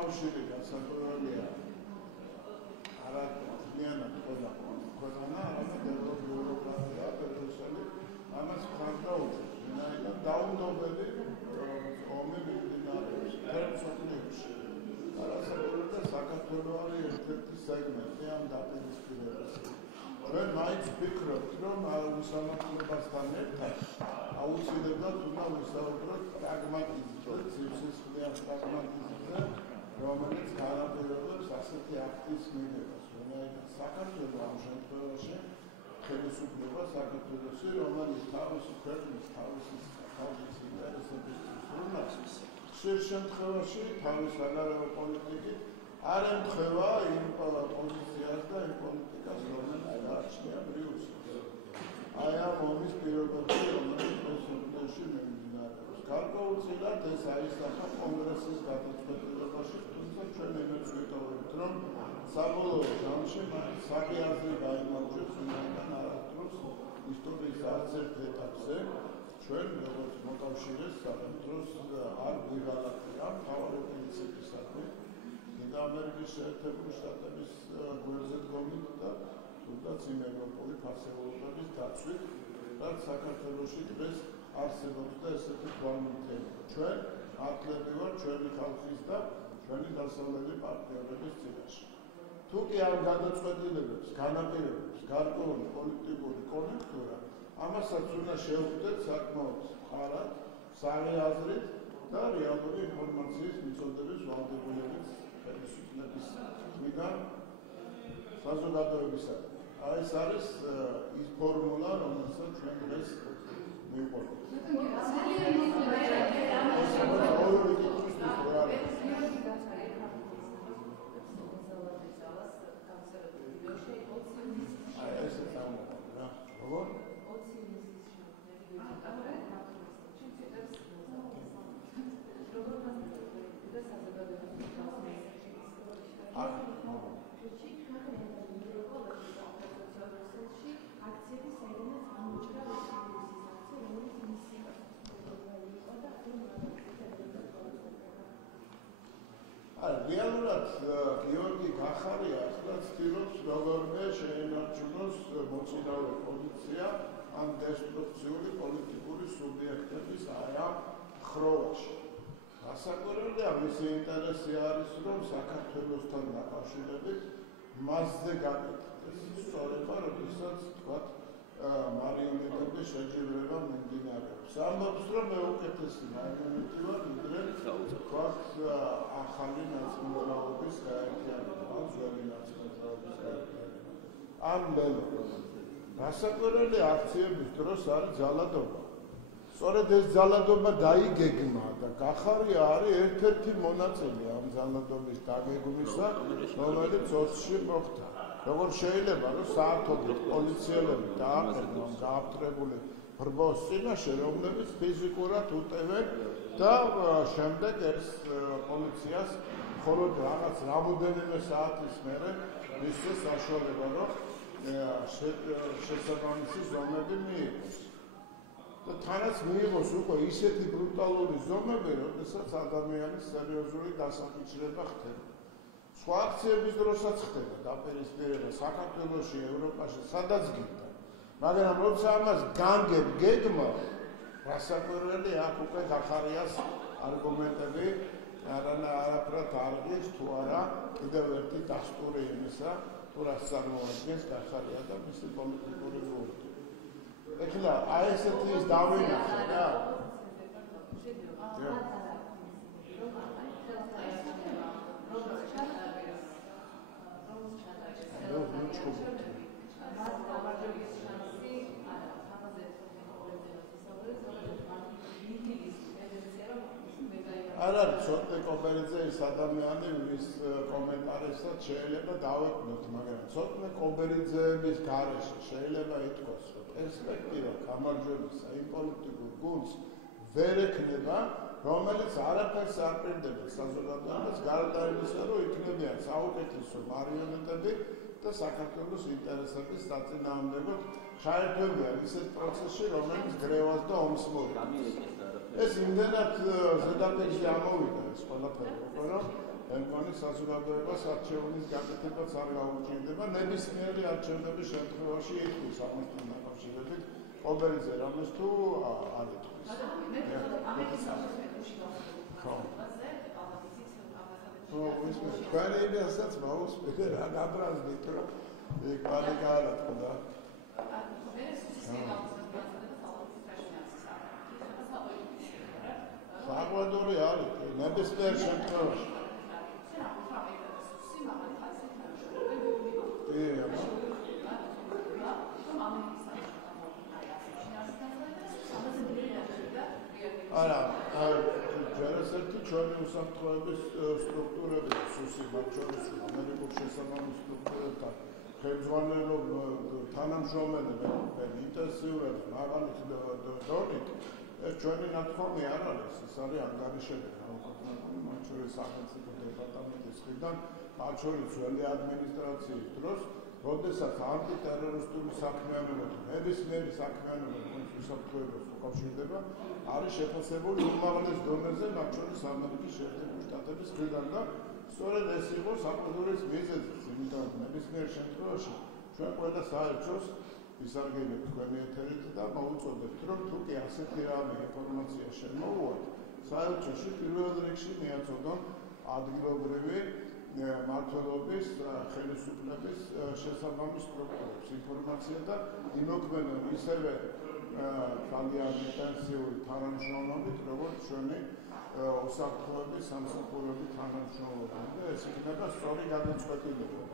კავშირი გასაკვირველია არა მთლიანად ყველა ქვეყანა, არამედ ევროპული ბრიუსელი ამას ხარდაუჭერს, ვინაიდან დაუნდობელი ომი მიმდინარეობს მთელ მსოფლიოში. არასაკუთრებად საქართველო არის ერთ-ერთი სეგმენტი ამ დაპირისპირებაში. ჩვენ მაინც ვფიქრობთ, რომ უსამართლობასთან ერთად აუცილებლად უნდა ვისაუბროთ პრაგმატიზმზე, სისხლიან პრაგმატიზმზე, რომელიც განაპირობებს ასეთი აქტის მიღებას. ვინაიდან საქართველო ამ შემთხვევაში ხელისუფლება საქართველოსი, რომელიც თავისი ქვეყნის თავისი ინტერესებისთვის ბრუნავს, ხშირ შემთხვევაში თავის საგარეო პოლიტიკით არ ემთხვევა იმ პოზიციას და იმ პოლიტიკას, რომელიც გააჩნია ბრიუსელს. აი ამ ომის პირობებში, რომელიც მსოფლიოში მიმდინარეობს. გარკვეულწილად ეს აისახა კონგრესის გადაწყვეტილებაში, თუმცა ჩვენ იმედს ვიტოვებთ, რომ საბოლოო ჯამში საკი აზრი გაიმარჯვებს, ვინაიდან არასდროს ისტორიის არც ერთ ეტაპზე ჩვენ როგორც მოკავშირეს საფრთხეს არ ვიღალატია მთავარი პრინციპისადმი ამერიკის შეერთებული შტატების გვერდზე დგომით და თუნდაც იმ ევროპული ფასეულობების დაცვით, რაც საქართველოში დღეს არსებობს და ესეთი თვალმინდელი. ჩვენ ათლები ვართ ჩვენი ხალხის და ჩვენი დასავლელი პარტნიორების წინაშე. თუ კი ამ გადაწყვეტილებებს განაპირობებს გარკვეული პოლიტიკური კონექტურა, ამასაც უნდა შევხვდეთ საკმაოდ ხარად, საღი აზრით და რეალური ინფორმაციის მიწოდების ვალდებულებით ხელისუფლების მხრიდან საზოგადოებისადმი. აი ეს არის ის ფორმულა, რომელსაც ჩვენ დღეს მივყვებით. რეალურად გიორგი გახარია ახლა ცდილობს როგორმე შეენარჩუნოს მოწინავე პოზიცია ამ დესტრუქციული პოლიტიკური სუბიექტების აი ამ ხროვაში. გასაკვირველია მისი ინტერესი არის, რომ საქართველოსთან დაკავშირებით მასზე გაკეთდეს სწორება, როდესაც თქვათ მარიონეტების შეჯიბრება მიმდინარეობს. ამბობს, რომ მე უკეთესი მარიონეტი ვარ, ვიდრე თქვათ ახალი ნაცნობრაობის გაერთიანება, ძველი ნაცნობრაობის გაერთიანება. ამ გასაკვირველი აქციების დროს არის ძალადობა. სწორედ ეს ძალადობა დაიგეგმა და გახარია არის ერთ-ერთი მონაწილე ამ ძალადობის დაგეგმვისა, რომელიც 20-ში მოხდა. როგორ შეიძლება, რომ საათობით პოლიციელები დააყენონ გააფთრებული ბრბოს წინაშე, რომლებიც ფიზიკურად უტევენ და შემდეგ ეს პოლიციას მხოლოდ რაღაც რამოდენიმე საათის მერე მისცეს საშუალება, რომ შესაბამისი ზომები მიიღოს. და თანაც მიიღოს უკვე ისეთი ბრუტალური ზომები, როდესაც ადამიანის სერიოზული დასაფიჭრება ხდება. სხვა აქციების დროსაც ხდება დაპირისპირება საქართველოში, ევროპაში, სადაც გინდა. მაგრამ როცა ამას განგებ გეგმა, გასაკვირველი აქ უკვე გახარიას არგუმენტები არაფრად არღის თუ არა კიდევ ერთი დასტური იმისა, თუ რაც წარმოადგენს გახარია და მისი პოლიტიკური გუნდი. ეხლა აი ესეთი ის დავინახე რა. არ არის ცოტნე კობერიძე ის ადამიანი, ვის კომენტარებსაც შეიძლება დავეკვირდოთ, მაგრამ ცოტნე კობერიძეების გარეშე შეიძლება ითქვას, რომ პერსპექტივა გამარჯვებისა იმ პოლიტიკურ გუნდს ვერ ექნება, რომელიც არაფერს არ პირდება საზოგადოებას, გარდა იმისა, რომ იქნებიან საუკეთესო მარიონეტები და საქართველოს ინტერესების საწინააღმდეგოდ ჩაერთვებიან ისეთ პროცესში, რომელიც გრევას და ომს მოიწონს. ეს იმდენად ზედაპირში ამოვიდა ეს ყველაფერი, რომ მგონი საზოგადოებას არჩევნების გაკეთებაც არ გაუჭირდება, ნებისმიერი არჩევნების შემთხვევაში ითქვის ამასთან დაკავშირებით ყოველზე რამეს თუ არ ითქვის. თქვენი იმასაც მაუსმენთ რა გაბრაზდით, რომ იქ პანიკა არ თქონდა. საყვედური არის, ნებისმიერ შემთხვევაში. არა, ჯერესერთი ჩვენი უსაფრთხოების სტრუქტურები სუსი მათ შორის ამერიკულ შესაბამის სტრუქტურებთან ხელმძღვანელობ თანამშრომლობენ ინტენსიურად მაღალი დონით ეს ჩვენი ნათქვამი არ არის, ეს არის ანგარიშები მათ შორის სახელმწიფო დეპარტამენტის მხრიდან, მათ შორის ძველი ადმინისტრაციის დროს, როდესაც ანტიტერორისტული საქმიანობა თუ ნებისმიერი საქმიანობა უსაფრთხოებას უკავშირდება, არის შეფასებული უმაღლეს დონეზე, მათ შორის ამერიკის შეერთებული შტატების მხრიდან და სწორედ ეს იყო საყურელის მიზეზიც, იმიტომ რომ ნებისმიერ შემთხვევაში ჩვენ ყველა საერთოს ვისარგებლებთ თქვენი ეთერით და მოვუწოდებთ, რომ თუ კი ასეთი რამე ინფორმაცია შემოვუვათ, საერთოში პირველ რიგში მიაწოდონ ადგილობრივი მმართველობის ხელისუფლების შესაბამის სტრუქტურებს ინფორმაცია და იმოქმედონ ისევე ძალიან ინტენსიური თანამშრომლობით, როგორც ჩვენი უსაფრთხოების სამსახურების თანამშრომლობა და ეს იქნება სწორი გადაწყვეტილება.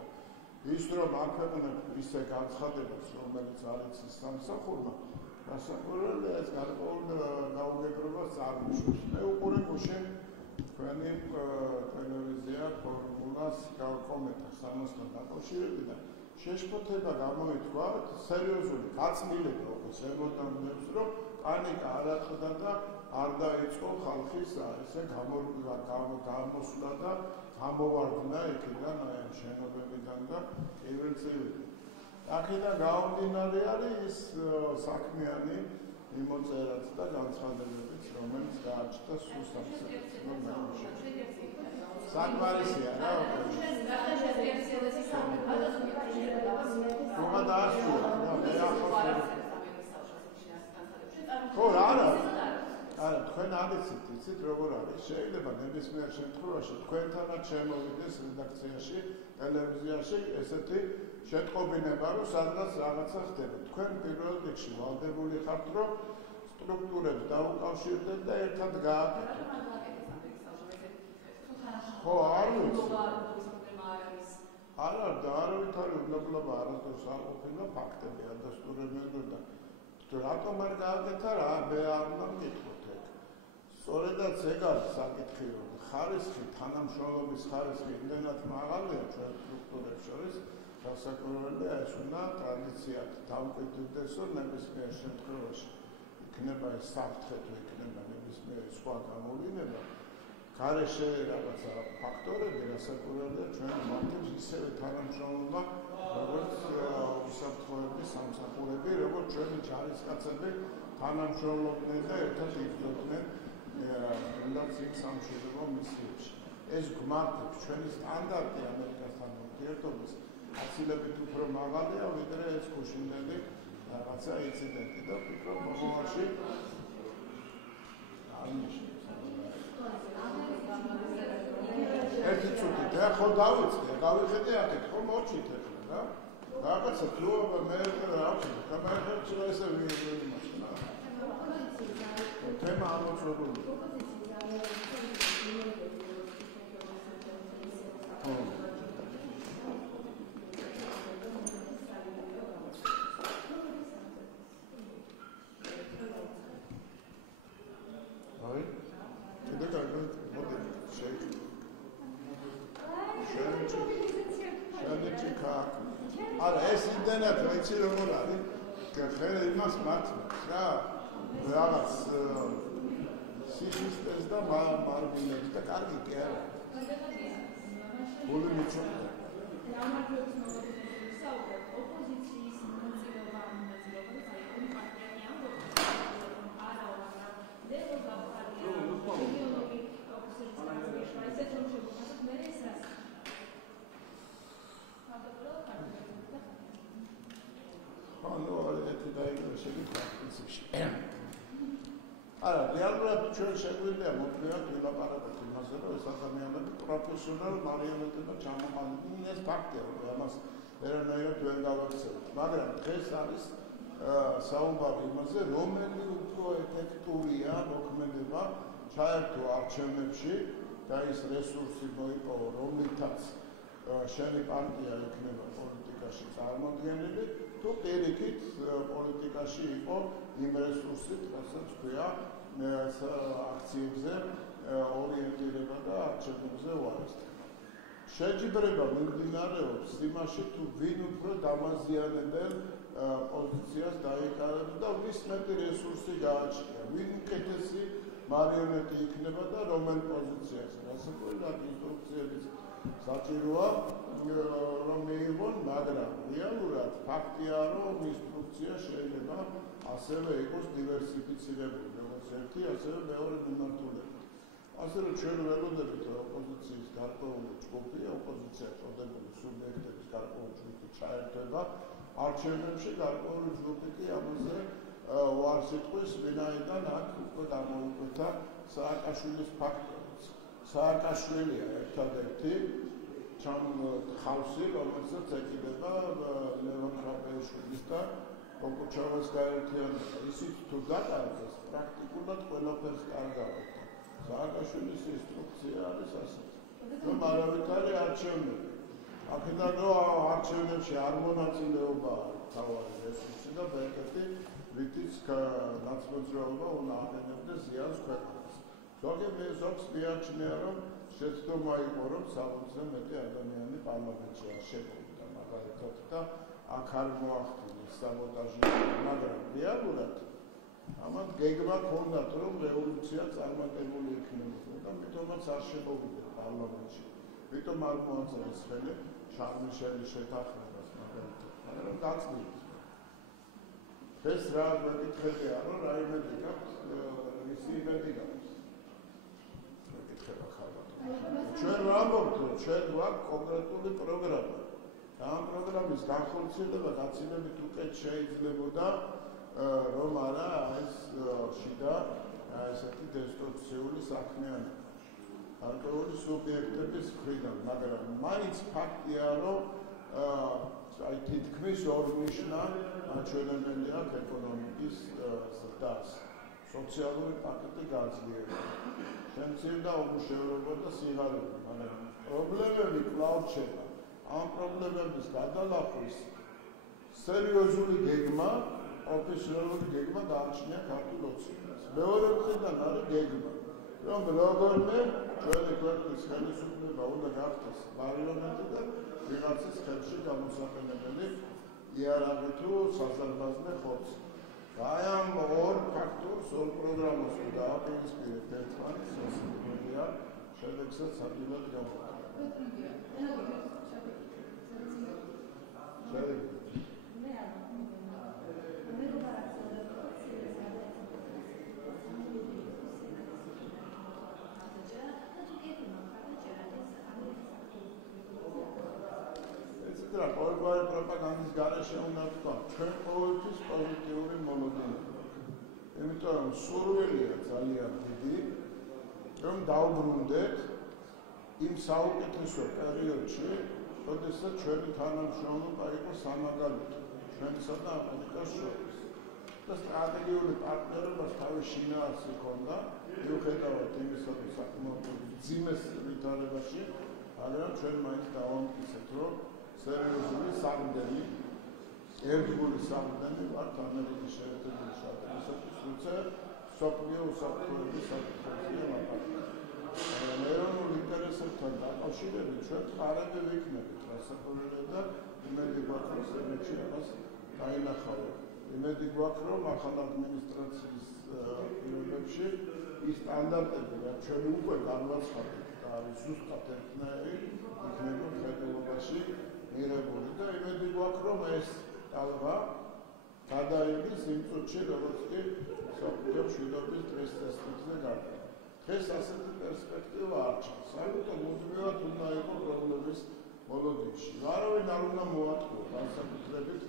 ის რომ ამ ქვეყნებში ისე განცხადებას, რომელიც არის ის სამსახურმა, გასაკვირველია ეს გარკვეულ გაუგებრობას წარმოშობს. მე უყურე გუშინ თქვენი ტელევიზია ფორმულას კომენტარს ამასთან დაკავშირებით. შეშფოთება გამოითქვა სერიოზული გაწმილება, όπως ემოდამნებს, რომ პანიკა არ ატყდა და არ დაიწყო ხალხის ესე გამოსვლა და გამოვარდნა იქიდან შენობებიდან და პირველწილად. აქედან გამომდინარე არის ის საქმიანი იმოწერაც და განცხადებებიც, რომელიც გააჩნდა სულ სამსახურში. საკმარისია რა. არა, თქვენ არიცით, იცით როგორ არის. შეიძლება ნებისმიერ შემთხვევაში თქვენთანაც შემოვიდეს რედაქციაში, ტელევიზიაში ესეთი შეტყობინება, რომ სადღაც რაღაცა ხდება. თქვენ პირველ რიგში ვალდებული ხართ, რომ სტრუქტურებს დაუკავშირდეთ და ერთად გააკეთოთ. ხო, არ ვიცი. არა, არავითარი უბნებლობა არასდროს არ ყოფილა, ფაქტები ადასტურებენ და რატომ არ გააკეთა რა, მე არ უნდა მკითხოთ ეგ. სწორედაც ეგ არის საკითხი, რომ ხარისხი, თანამშრომლობის ხარისხი იმდენად მაღალია ჩვენ სტრუქტურებს შორის, გასაკვირველია ეს უნდა ტრადიციად დამკვიდრდეს, რომ ნებისმიერ შემთხვევაში იქნება ეს საფრთხე თუ იქნება ნებისმიერი სხვა გამოვლინება. გარეშე რაღაცა ფაქტორები გასაკვირველია ჩვენ მართავს ისევე თანამშრომლობა, როგორც უსაფრთხოების სამსახურები, როგორც ჩვენი ჯარისკაცები თანამშრომლობდნენ და ერთად იბრძოდნენ თუნდაც იმ სამშვიდობო მისიებში. ეს გვმართებს ჩვენი სტანდარტი ამერიკასთან ურთიერთობის აცილებით უფრო მაღალია, ვიდრე ეს გუშინდელი რაღაცა ინციდენტი და ვფიქრობ მომავალში ერთი წუთით, ხო დავიწყე, გავიხედე აქეთ, ხო მოჩით ახლა რა. რაღაცა თუ მე რა ვიცი, გამარჯვება ესე ვიმაშინა. თემა ამოწურებული. არა ეს იმდენად ვიცი როგორ არის ხერე იმას მართლაც რა რაღაც სისტემს და მარგინებს და კარგი კი არა ბოლო მიჩვენა ოპოზიციის მონაწილეობა შეგიძლია პრინციპში. არა, რეალურად ჩვენ შეგვიძლია მოკლედ ვილაპარაკოთ იმაზე, რომ ეს ადამიანები პროფესიონალ მარიონეტებად ჩამოყალიბდნენ. ეს ფაქტია, რომ ამას ვერანაირად ვერ გავაქცევთ. მაგრამ დღეს არის საუბარი იმაზე, რომელი უფრო ეფექტურია მოქმედება ჩაერთო არჩევნებში და ის რესურსი მოიპოვო, რომლითაც შენი პარტია იქნება პოლიტიკაში წარმოდგენილი, თუ პირიქით პოლიტიკაში იყო იმ რესურსით, რასაც ქვია აქციებზე ორიენტირება და არჩევნებზე უარესდება. შეჯიბრება მიმდინარეობს იმაში, თუ ვინ უფრო დამაზიანებელ პოზიციას დაიკავებს და ვის მეტი რესურსი გააჩნია, ვინ უკეთესი მარიონეტი იქნება და რომელ პოზიციაზე. რასაკვირველად ინსტრუქციების საჭიროა რომ მიიღონ, მაგრამ რეალურად ფაქტია, რომ ინსტრუქცია შეიძლება ასევე იყოს დივერსიფიცირებული, როგორც ერთი, ასევე მეორე მიმართულებით. ასე რომ ჩვენ ველოდებით, რომ ოპოზიციის გარკვეული ჯგუფი, ოპოზიცია წოდებული სუბიექტების გარკვეული ჯგუფი ჩაერთვება არჩევნებში, გარკვეული ჯგუფი კი ამაზე უარს იტყვის, ვინაიდან აქ უკვე გამოიკვეთა სააკაშვილის ფაქტორიც. სააკაშვილია ერთადერთი ხავსი, რომელსაც ეკიდება ლევან ხრაპეიშვილის და ოკუჩავას გაერთიანება. ისიც თუ გატარდეს, პრაქტიკულად ყველაფერს კარგავთ. სააკაშვილის ინსტრუქცია არის ასეთი, რომ არავითარი არჩევნები. აქედან რომ არჩევნებში არ მონაწილეობა თავარი რესურსი და ბერკეტი, რითიც ნაცმოძრაობა უნდა აყენებდეს ზიანს ქვეყანას. ზოგს მიაჩნია, რომ შეცდომა იყო, რომ 60-ზე მეტი ადამიანი პარლამენტში არ შეგვიდა მაგალითად და აქ არ მოახდინეს საბოტაჟი, მაგრამ რეალურად ამათ გეგმა ჰქონდათ, რომ რევოლუცია წარმატებული იქნებოდა და მითომაც არ შემოვიდა პარლამენტში. მითომ არ მოაწერეს ხელი შარლ-მიშელის შეთანხმებას მაგალითად, მაგრამ გაწმით. ეს რა მეკითხებია, რომ რა იმედი გაქვს, ისი იმედი გაქვს. მეკითხება ხალხად. ჩვენ ვამბობთ, რომ ჩვენ გვაქვს კონკრეტული პროგრამა. ამ პროგრამის განხორციელება გაცილებით უკეთ შეიძლებოდა რომ არა ეს შიდა ესეთი დესტრუქციული საქმიანობა გარკვეული სუბიექტების მხრიდან, მაგრამ მაინც ფაქტია, რომ აი თითქმის ორნიშნა მაჩვენებელი აქვს ეკონომიკის ზრდას, სოციალური პაკეტი გაძლიერება, შემცირდა უმუშევრობა და სიღარიბე, მაგრამ პრობლემები კვლავ რჩება. ამ პრობლემების გადალახვის სერიოზული გეგმა, პროფესიონალური გეგმა გააჩნია ქართულ ოცნებას. მეორე მხრიდან არის გეგმა, რომ როგორმე ჩვენი ქვეყნის ხელისუფლება უნდა გახდეს მარიონეტი და ვიღაცის ხელში გამოსაყენებელი იარაღი თუ საზარბაზნე ხორცი. აი ამ ორ ფაქტორს, ორ პროგრამას თუ დააპირისპირებთ ერთმანეთს, ესეა შედეგსაც ადვილად გამოგვიყვება. ყოველგვარი პროპაგანდის გარეშე უნდა თქვა, ჩვენ ყოველთვის პოზიტიური მოლოდინი. იმიტომ რომ სურვილია ძალიან დიდი, რომ დაუბრუნდეთ იმ საუკეთესო პერიოდში, როდესაც ჩვენი თანამშრომლობა იყო სამაგალითო, ჩვენსა და ამერიკას შორის. და სტრატეგიული პარტნიორობას თავის შინაარსი ჰქონდა, მიუხედავად იმისა, რომ საკმაოდ მძიმე ვითარებაში, მაგრამ ჩვენ მაინც დავამტკიცეთ, რომ სერიოზული სამდენი, ერთგული სამდენი ვართ ამერიკის შეერთებული შტატებისათვის, თუმცა მსოფლიო უსაფრთხოების საკითხებზე ლაპარაკობთ. ეროვნულ ინტერესებთან დაკავშირებით ჩვენ ხარები ვიქნებით, რასაკვირველია და იმედი გვაქვს, რომ სერვიში რაღაც დაინახავთ. იმედი გვაქვს, რომ ახალ ადმინისტრაციის პირობებში ის სტანდარტები, რაც ჩვენ უკვე განვაცხადეთ და არის ზუსტად ერთნაირი, იქნება მხედველობაში მიღებული და იმედი გვაქვს, რომ ეს ტალღა გადაიგდეს იმ წუთში, როგორც კი მსოფლიო მშვიდობის დღის წესრიგზე გადის. დღეს ასეთი პერსპექტივა არ ჩანს. ამიტომ მუდმივად უნდა იყოს პრობლემის მოლოდინში. არავინ არ უნდა მოატყუა განსაკუთრებით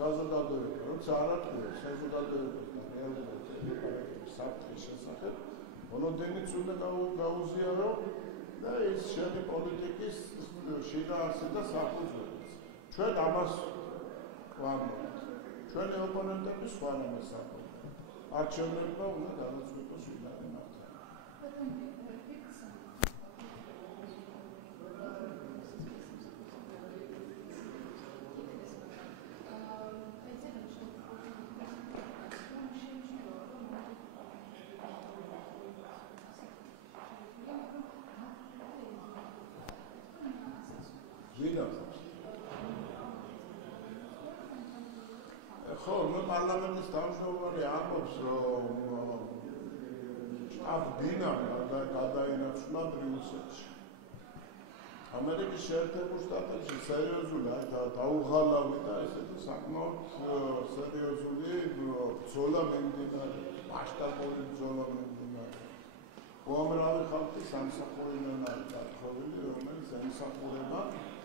საზოგადოება, როცა არ ატყუებს საზოგადოებას და რეალურად ელაპარაკებს საფრთხის შესახებ, მონოდენიც უნდა გაუზიარო და ის შენი პოლიტიკის შინაარსი და საფუძველიც. ჩვენ ამას ვამბობთ. ჩვენი ოპონენტები სხვა რამეს ამბობენ. არჩევნებმა უნდა განაცხადოს ვინ არის მართალი. პარლამენტის თავმჯდომარე ამბობს, რომ აბდინამ გადაინაცვლა ბრიუსელში. ამერიკის შეერთებულ შტატებში სერიოზული დაუღალავი და ესეთი საკმაოდ სერიოზული ბრძოლა მიმდინარეობს, მასშტაბური ბრძოლა მიმდინარეობს. უამრავი ხალხი სამსახურიდან არის გათხოვილი, რომელიც ემსახურება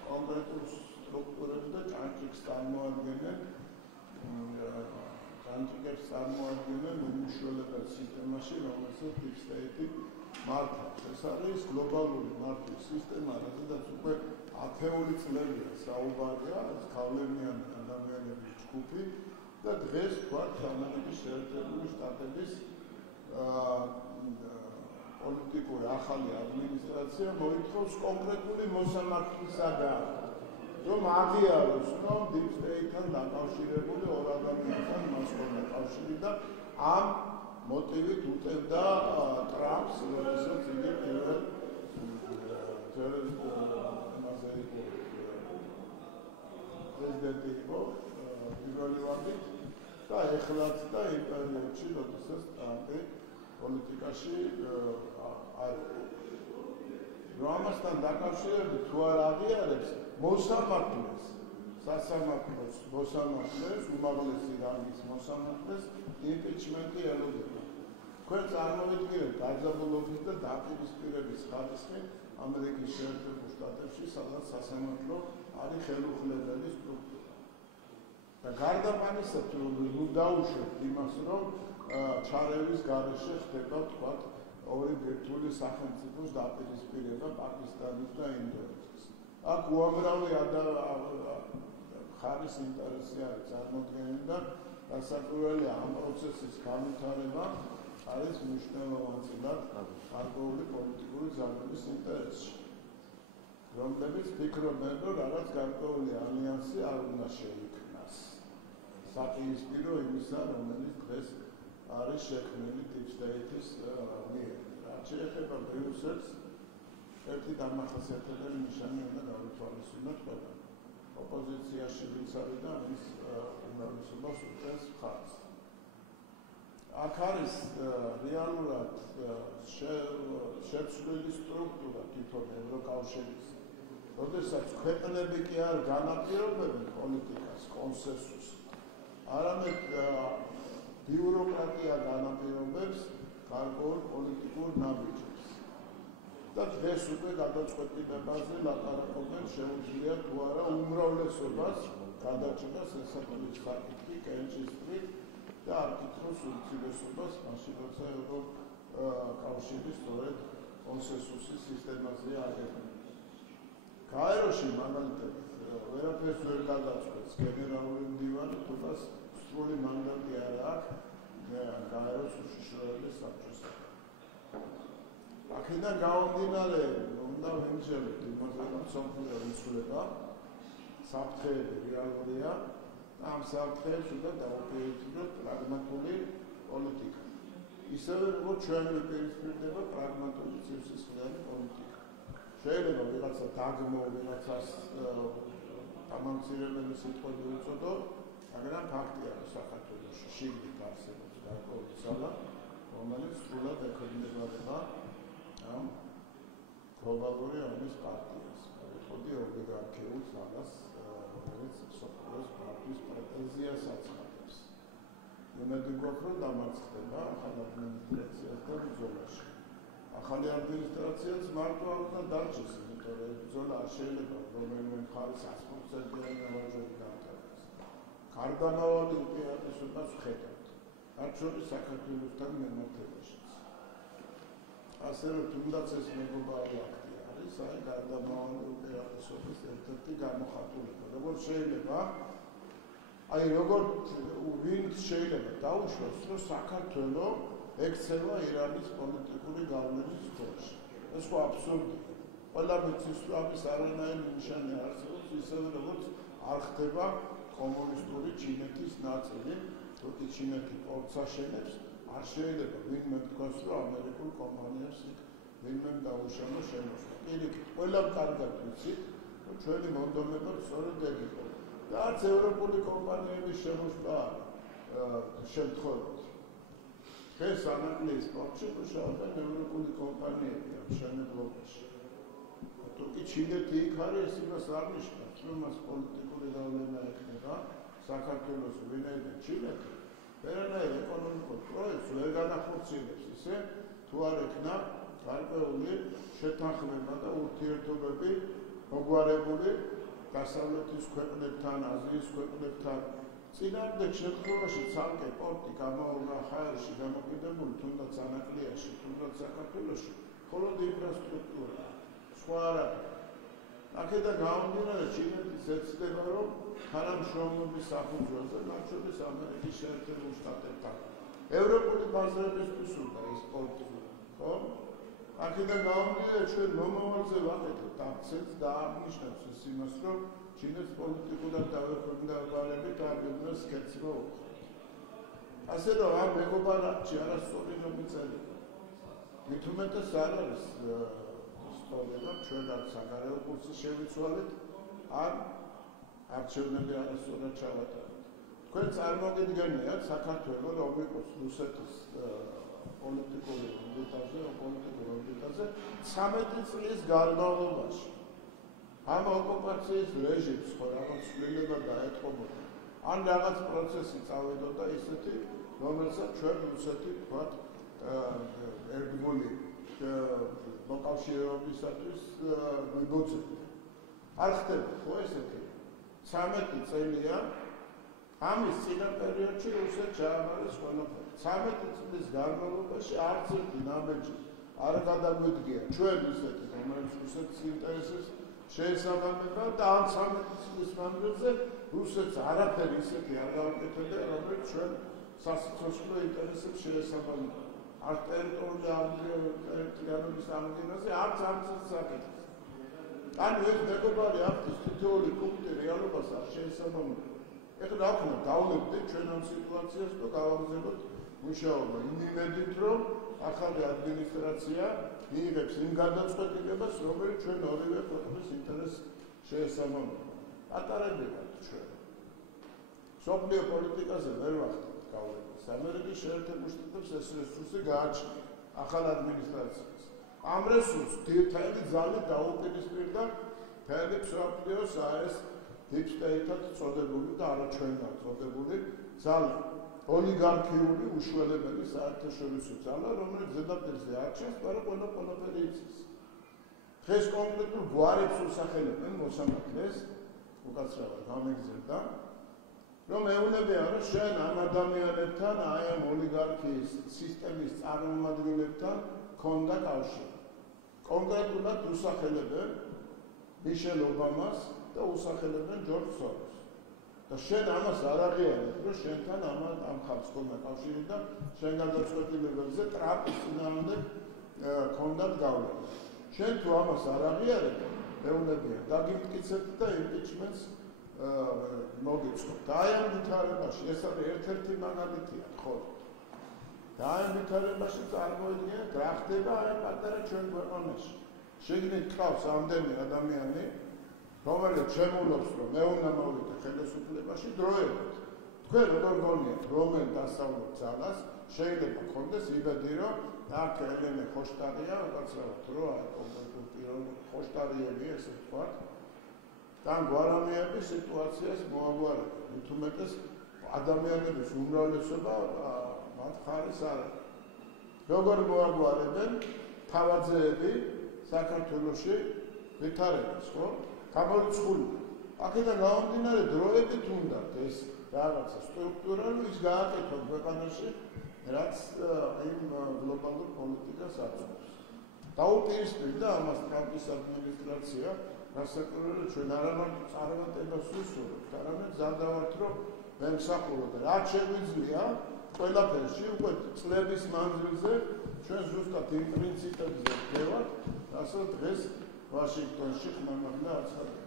კონკრეტულ სტრუქტურებს და ჭანჭიქს წარმოადგენენ განჭიკებს წარმოადგენენ უმნიშვნელოვანეს სისტემაში, რომელსაც Deep State მართავს. ეს არის გლობალური მართვის სისტემა, რადგან უკვე 10 წლებია საუბარია, გავლენიანი ადამიანების ჯგუფი და დღეს თქვათ ამერიკის შეერთებული შტატების პოლიტიკური ახალი ადმინისტრაცია მოითხოვს კონკრეტული მოსამართლისაგან. რომ აღიაროს, რომ Deep State-თან დაკავშირებული ორ ადამიანთან მას ჰქონდა კავშირი და ამ მოტივით უტევდა ტრამპს, როდესაც იგი პირველ პრეზიდენტი იყო პირველი ვადით და ეხლაც და იმ პერიოდში, როდესაც ტრამპი პოლიტიკაში არის. რომ ამასთან დაკავშირებით თუ არ აღიარებს მოსამართლეს, სასამართლოს მოსამართლეს, უმაღლესი რანგის მოსამართლეს იმპიჩმენტი ელოდება. თქვენ წარმოვიდგინეთ დაძაბულობის და დაპირისპირების ხარისხი ამერიკის შეერთებულ შტატებში, სადაც სასამართლო არის ხელუხლებელი სტრუქტურა. და გარდა ამისა, თუ დაუშვებთ იმას, რომ ჩარევის გარეშე ხდება თქვათ ორი ბირთვული სახელმწიფოს დაპირისპირება პაკისტანის და ინდოეთის. აქ უამრავი ხარის ინტერესი არის წარმოქმნილი და გასაკვირველია ამ პროცესის განვითარება არის მნიშვნელოვანად გარკვეული პოლიტიკური ძალების ინტერესში, რომლებიც ფიქრობენ, რომ რაღაც გარკვეული ალიანსი არ უნდა შეიქმნას. საპირისპირო იმისა, რომელიც დღეს არის შექმნილი Deep State-ის მიერ. რაც შეეხება ბრიუსელს, ერთი დამახასიათებელი ნიშანი უნდა გავითვალისწინოთ ყველა. ოპოზიციაში ვინც არის და ვის უმრავლესობას უწევს მხარს. აქ არის რეალურად შეცვლილი სტრუქტურა თვითონ ევროკავშირის. როდესაც ქვეყნები კი არ განაპირობებენ პოლიტიკას, კონსენსუსს, არამედ ბიუროკრატია განაპირობებს გარკვეულ პოლიტიკურ ნაბიჯებს. და დღეს უკვე გადაწყვეტილებაზე ლაპარაკობენ, შეუძლია თუ არა უმრავლესობას გადაჭრას ესაკუთრის საკითხი კენჭისყრით და არ კითხოს უმცირესობას მაშინ, როცა ევროკავშირი სწორედ კონსენსუსის სისტემაზეა აგებული. გაეროში მაგალითად ვერაფერს ვერ გადაწყვეტს გენერალური მდივანი, თუნდაც სრული მანდატი არ აქვს გაეროს უშიშროების საბჭოსთან. აქედან გამომდინარე, უნდა ვიმსჯელოთ იმაზე, რომ სამხედრო რიცხვება საფრთხეები რეალურია და ამ საფრთხეებს უნდა დავუპირისპიროთ პრაგმატული პოლიტიკა. ისევე როგორც ჩვენ ვიპირისპირდება პრაგმატული სისხლიანი პოლიტიკა. შეიძლება ვიღაცა დაგმო, ვიღაცას დამამცირებელი სიტყვები უწოდო, მაგრამ ფაქტია, რომ საქართველოში შიგნით არსებობს გარკვეული ძალა, რომელიც სრულად ექვემდებარება ამ გლობალური ომის პარტიას. მოიხდი ოლიგარქიულ ძალას, რომელიც სოფლის პარტიის პრეტენზიას აცხადებს. იმედი გვაქვს, რომ დამარცხდება ახალ ადმინისტრაციასთან ბრძოლაში. ახალი ადმინისტრაციაც მარტო არ უნდა დარჩეს, იმიტომ რომ ბრძოლა არ შეიძლება რომელიმე მხარის 100%-იანი ნაბაჯები გამტარდეს. გარდამავალი უპირატესობას ვხედავთ, მათ შორის საქართველოსთან მიმართებაშიც. ასე რომ თუნდაც ეს მეგობარი აქტი არის, აი გარდამავალი უპირატესობის ერთ-ერთი გამოხატულება. როგორც შეიძლება აი როგორც ვინც შეიძლება დაუშვას, რომ საქართველოს ექცევა ირანის პოლიტიკური გავლენის ქვეშ. ეს ხო აბსურდია. ყველა მიცის რომ ამის არანაირი ნიშანი არსებობს, ისევე როგორც არ ხდება კომუნისტური ჩინეთის ნაწილი, როცა ჩინეთი პორტს აშენებს, არ შეიძლება ვინმე თქვას, რომ ამერიკულ კომპანიებს ვინმე დაუშალო შემოსვლა. პირიქით, ყველამ კარგად ვიცით, რომ ჩვენი მონდომება სწორედ ეგ იყო. და არც ევროპული კომპანიების შემოსვლა შემთხვევით. დღეს ანაკლიის პორტში მუშაობენ ევროპული კომპანიები ამ მშენებლობაში. თუკი ჩინეთი იქ არის, ეს იმას არ ნიშნავს, რომ მას პოლიტიკური გავლენა ექნება საქართველოს ვინაიდან ჩინეთი ვერანაირ ეკონომიკურ პროექტს ვერ განახორციელებს ისე, თუ არ ექნა გარკვეული შეთანხმება და ურთიერთობები მოგვარებული დასავლეთის ქვეყნებთან, აზიის ქვეყნებთან. წინააღმდეგ შემთხვევაში ცალკე პორტი გამოუნა ხაერში დამოკიდებული თუნდაც ანაკლიაში, თუნდაც საქართველოში, მხოლოდ ინფრასტრუქტურა, სხვა არაფერი. აქედან გამომდინარე ჩინეთის ეცდება, რომ თანამშრომლობის საფუძველზე, მათ შორის ამერიკის შეერთებულ შტატებთან, ევროპული ბაზრებისთვის უნდა ის პორტი, ხო? აქედან გამომდინარე ჩვენ მომავალზე ვაკეთებთ აქცენტს და აღნიშნავს ის იმას, რომ ჩინეთის პოლიტიკურად დაუხვეწდებით აღიარებას კეთება უხდით. ასე რომ ამ მეგობარ აქტში არასწორი რომ მიწერია. მით უმეტეს არ არის სწორი, რომ ჩვენ აქ საგარეო კურსი შევიცვალეთ, ან არჩევნები არასწორად ჩავატარეთ. თქვენ წარმოგიდგენიათ საქართველოს რომ იყოს რუსეთის პოლიტიკური ორბიტაზე 13 წლის განმავლობაში. ამ ოკუპაციის რეჟიმს ხო რაღაც ცვლილება დაეთყობოდა. ან რაღაც პროცესი წავედოდა ისეთი, რომელსაც ჩვენ რუსეთი თქვათ ერთგული მოკავშირეობისათვის ვიბოძებთ. არ ხდება ხო ესეთი? 13 წელია ამის წინა პერიოდში რუსეთს ჩააბარეს ყველაფერი. 13 წლის განმავლობაში არც ერთი ნაბეჯი არ გადაგვიდგია ჩვენ რუსეთის, რომელიც რუსეთის ინტერესებს შეესაბამება და ამ 13 წლის მანძილზე რუსეთს არაფერი ისეთი არ გავაკეთებია, რომელიც ჩვენ სასიცოცხლო ინტერესებს შეესაბამება. არ ტერიტორიების ანგენაზე არც ამცაც საკითხს. ანუ ეს მეგობარი აქტის თითოეული პუნქტი რეალობას არ შეესაბამება. ეხლა რა ვქნა, დავლებდეთ ჩვენ ამ სიტუაციას და გავაგზავნოთ მუშაობა იმ იმედით, რომ ახალი ადმინისტრაცია მიიღებს იმ გადაწყვეტილებას, რომელიც ჩვენ ორივე ქვეყნის ინტერესს შეესაბამება. ატარებდათ ჩვენ. სოფლიო პოლიტიკაზე ვერ ვახდით გავლენას. ამერიკის შეერთებულ შტატებს ეს რესურსი გააჩნია ახალ ადმინისტრაციას. ამ რესურსს თითქმის ძალით დაუპირისპირდა მთელი მსოფლიოს ეს deep state-ად წოდებული და არა ჩვენგან წოდებული ძალა. ოლიგარქიული უშველებელი საერთაშორისო ძალა, რომელიც ზედაპირზე არჩევს, მაგრამ ყველაფერი იცის. დღეს კონკრეტულ გვარებს უსახელებენ მოსამართლეს, უკაცრავად გამიგზელდა, რომ ეუნებიან, რომ შენ ამ ადამიანებთან, აი ამ ოლიგარქიის სისტემის წარმომადგენლებთან ქონდა კავშირი. კონკრეტულად უსახელებენ მიშელ ობამას და უსახელებენ ჯორჯ სოროსს. და შენ ამას არ აღიარებ, რომ შენთან ამ ხალხს ქონდა კავშირი და შენ გადაწყვეტილებებზე ტრამპის წინააღმდეგ ქონდათ გავლენა. შენ თუ ამას არ აღიარებ, ეუნებიან, დაგიმტკიცებთ და იმპიჩმენტს მოგიწყობთ. აი ამ ვითარებაში ეს არის ერთ-ერთი მაგალითია, ხო? და აი ამ ვითარებაში წარმოიდგინეთ, რა ხდება აი პატარა ჩვენ ქვეყანაში. შეგნით ყავს ამდენი ადამიანი, რომელიც შემოვლობს, რომ მე უნდა მოვიდე ხელისუფლებაში დროებით. თქვენ როგორ გონიათ, რომელ დასავლურ ძალას შეიძლება გქონდეს იმედი, რომ აქ ელენე ხოშტარია, უკაცრავად რო აი კონკრეტულ პიროვნებად ხოშტარიები, ესე ვთქვათ, და გვარამიების სიტუაციას მოაგვარებენ. მით უმეტეს ადამიანების უმრავლესობა მათ ხარეს არ არის. როგორ მოაგვარებენ თავაძეები საქართველოში ვითარებას, ხო? გამორიცხული. აქედან გამომდინარე დროებით უნდათ ეს რაღაცა სტრუქტურა, ის გააკეთო ქვეყანაში, რაც იმ გლობალურ პოლიტიკას აწევს. დაუპირისპირდა ამას ტრამპის ადმინისტრაცია, რასაკვირველია ჩვენ არამარტო წარმატებას ვუსურვებთ, არამედ ზადავართ, რომ ვემსახუროთ, რაც შეგვიძლია ყველაფერში უკვე წლების მანძილზე ჩვენ ზუსტად იმ პრინციპებზე ვდგევართ, რასაც დღეს ვაშინგტონში ხმამაღლა აცხადებს.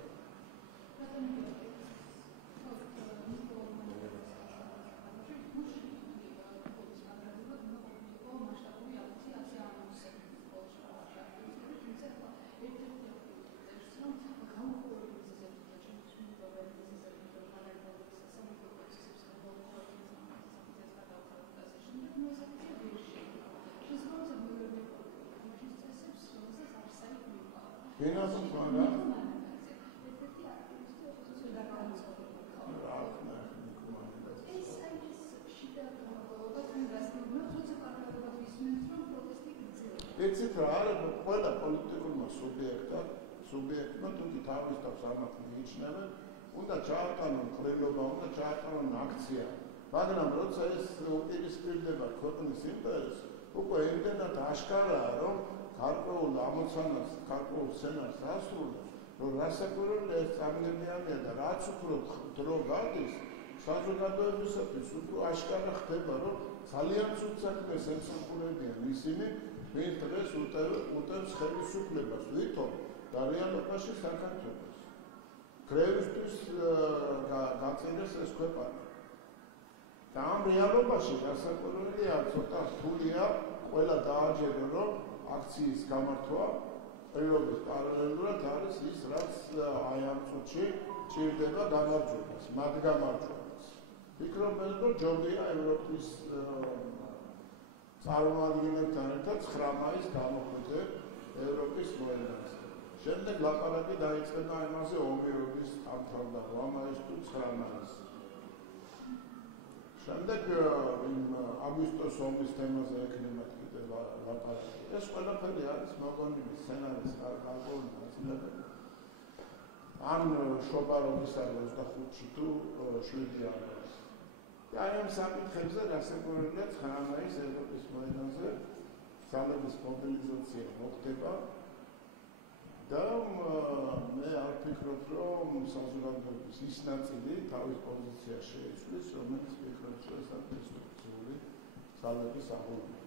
ეცეთ რა არის ყველა პოლიტიკურმა სუბიექტმა თუნდაც თავის თავს ამათ მიიჩნევენ, უნდა ჩაატარონ ყრილობა, უნდა ჩაატარონ აქცია, მაგრამ როცა ეს უპირისპირდება ქვეყნის ინტერესს, უკვე იმდენად აშკარაა, რომ გარკვეულ ამოცანას, გარკვეულ სცენარს ასრულებს, რომ რასაკვირველია ეს წარმგებიანია და რაც უფრო დრო გადის, საზოგადოებისათვის უფრო აშკარა ხდება, რომ ძალიან ცუდ საქმეს ემსახურებიან ისინი, ვინც დღეს უტევს ხელისუფლებას, ვითომ და რეალობაში საქართველოს. გრევისთვის გაწერეს ეს ქვეყანა. და ამ რეალობაში რასაკვირველია, ცოტა რთულია ყველა დააჯერო, რომ აქციის გამართვა პირობის პარალელურად არის ის, რაც აი ამ წუთში ჭირდება გამარჯვებას, მათ გამარჯვებას. ვფიქრობენ, რომ ჯობია ევროპის წარმომადგენლებთან ერთად 9 მაისს გამოხვიდე ევროპის მოედანზე. შემდეგ ლაპარაკი დაიწყება იმაზე ომიერობის ამთავრდა 8 მაისს თუ 9 მაისს. შემდეგ იმ აგვისტოს ომის თემაზე ექნება კიდევ ლაპარაკი. ეს ყველაფერი არის მოგონილი სცენარის გარკვეული ნაწილები. ან შობარობის არის 25-ში თუ 7 იანვარს. და აი ამ საკითხებზე რასაკვირველია 9 მაისს ევროპის მოედანზე ძალების მობილიზაცია მოხდება და მე არ ვფიქრობ, რომ საზოგადოების ის ნაწილი თავის პოზიციას შეიცვლის, რომელიც ფიქრობს, რომ ეს არის დესტრუქციული ძალების აღუნება.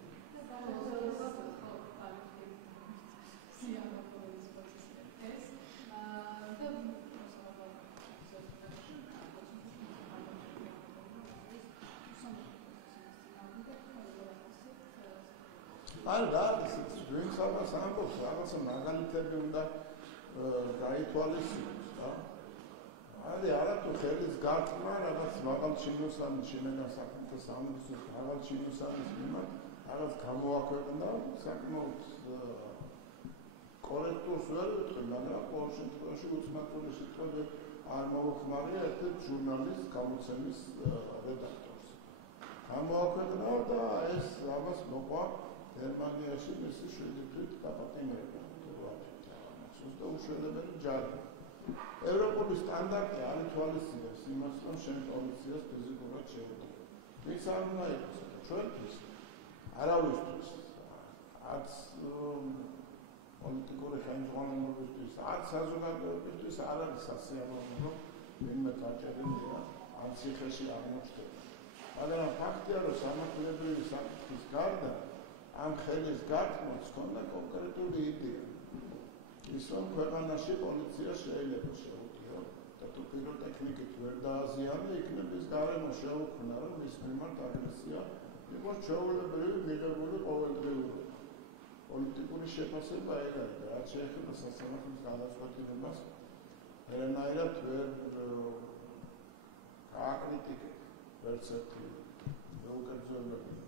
არ არის ვინ ხალხს ამბობს რაღაცა მაგალითები უნდა გაითვალისწინოს რა. არის არათუ ხელის გართმა რაღაც მაღალ ჩინოსანის შინაგან საქმეთა სამინისტროს მაღალ ჩინოსანის მიმართ რაღაც გამოაქვეყნა საკმაოდ კორექტულს ვერ ვიტყვი, მაგრამ ყოველ შემთხვევაში უცნაური სიტყვები არ მოუხმარია ერთ-ერთ ჟურნალის გამოცემის რედაქტორს. გამოაქვეყნა და ეს ამას მოყვა გერმანიაში მისი შვედეთით დაპატიმრება. და უშველებელი ჯარი. ევროპული სტანდარტი არ ითვალისწინებს იმას, რომ შენ პოლიციას ფიზიკურად შეუძლია. ვის არ უნდა იყოს ჩვენთვის, არავისთვის, არც პოლიტიკური ხელმძღვანელობისთვის, არც საზოგადოებისთვის არ არის სასიამოვნო, რომ ვინმე გაჭერილია ამ ციხეში აღმოჩნდება. მაგრამ ფაქტია, რომ სამართლებრივი საკითხის გარდა ამ ხელის გართმას ჰქონდა კონკრეტული იდეა. ის რომ ქვეყანაში პოლიცია შეიძლება შეუდგიო და თუ პიროტექნიკით ვერ დააზიანა, იქნებ ის გარემო შეუქმნა, რომ მის მიმართ აგრესია იყოს ჩვეულებრივი მიღებული ყოველდღიური. პოლიტიკური შეფასება ეგ არის და რაც შეეხება სასამართლოს გადაწყვეტილებას, ვერანაირად ვერ გააკრიტიკებ ვერც ერთი უკერძოებები.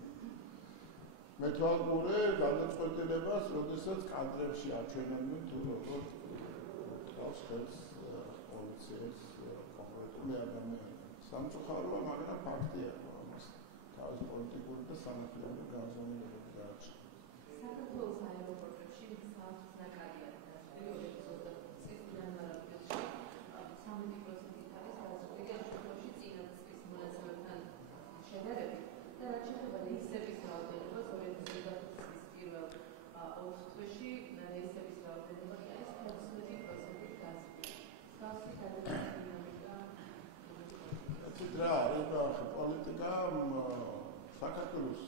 მეთვალყურე გადაწყვეტილებას, როდესაც კადრებში აჩვენებდნენ თუ როგორ ყავს ხელს პოლიციის კონკრეტული ადამიანი. სამწუხაროა, მაგრამ ფაქტია, რომ ამას თავის პოლიტიკური და სამართლებრივი განზომილებები გააჩნია. საქართველოს აეროპორტებში საათის ნაკადია და 2020 წლის იანვარ-აპრილში 13% არის გადაწყვეტილი შემთხვევაში წინა წლის მონაცემებით 20 თვეში რეისების რაოდენობა კი არის 15%-ით გაზრდა. მსგავსი გადაწყვეტილება ეცით რა არის პოლიტიკა საქართველოს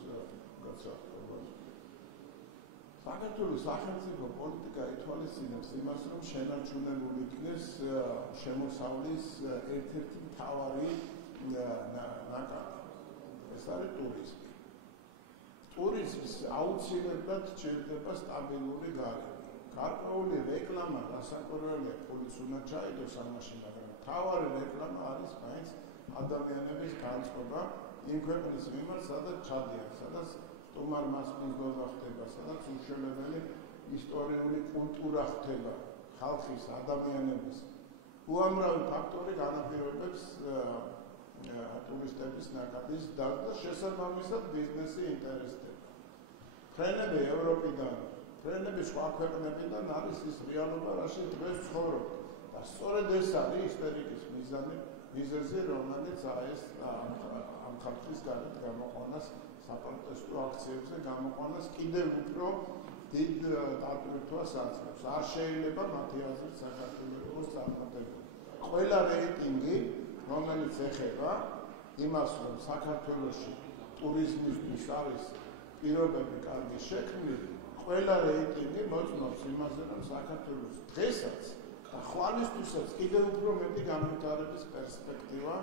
საქართველოს სახელმწიფო პოლიტიკა ითვალისწინებს იმას, რომ შენარჩუნებული იქნეს შემოსავლის ერთ-ერთი მთავარი ნაკადი. ეს არის ტურიზმი. ტურიზმს აუცილებლად ჭირდება სტაბილური გარემო. გარკვეული რეკლამა გასაკვირველია, ფულიც უნდა ჩაიდოს ამაში, მაგრამ მთავარი რეკლამა არის მაინც ადამიანების განწყობა იმ ქვეყნის მიმართ, სადაც ჩადიან, სადაც სტუმარ მასპინძლობა ხდება, სადაც უშველებელი ისტორიული კულტურა ხდება, ხალხის, ადამიანების. უამრავი ფაქტორი განაპირობებს ტურისტების ნაკადის დარგვა, შესაბამისად ბიზნესი ინტერესდება. ფრენები ევროპიდან, ფრენები სხვა ქვეყნებიდან არის ის რეალობა, რაშიც დღეს ცხოვრობთ. და სწორედ ეს არის ისტორიკის მიზეზი, რომელიც ეს ამ ხალხის გარეთ გამოყვანას საპროტესტო აქციებზე გამოყვანას კიდევ უფრო დიდ დატვირთვას აძლევს. არ შეიძლება მათი აზრით საქართველოს წარმატებული. ყველა რეიტინგი, რომელიც ეხება იმას, რომ საქართველოში ტურიზმისთვის არის პირობები კარგი შექმნილი, ყველა რეიტინგი მოწმობს იმაზე, რომ საქართველოს დღესაც და ხვალისთვისაც კიდევ უფრო მეტი განვითარების პერსპექტივა